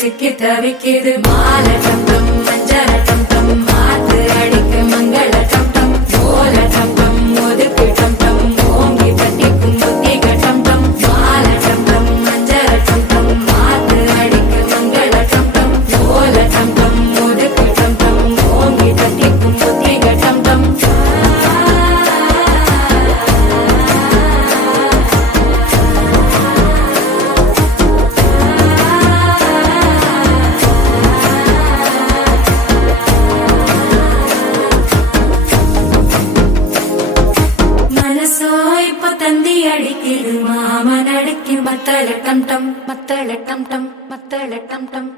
சிக்கி தவிக்குது மாலை டம் டம் மஞ்சள டம் டம் மாத்து அடிக்கு மங்கள டம் டம் ஓல டம் டம் ஒதுக்கு டம் டம் ஓங்கி தட்டிக்கும் புத்திக டம் டம் மாலை டம் டம் மஞ்சள டம் டம் மாத்து அடிக்கு மங்கள டம் டம் ஓல டம் டம் ஒதுக்கு டம் டம் ஓங்கி தட்டிக்கும் புத்திக டம் டம் தந்தி அடிக்குது மாமன் அடிக்கு மத்தள டம் டம் மத்தள டம் டம் மத்தள டம் டம்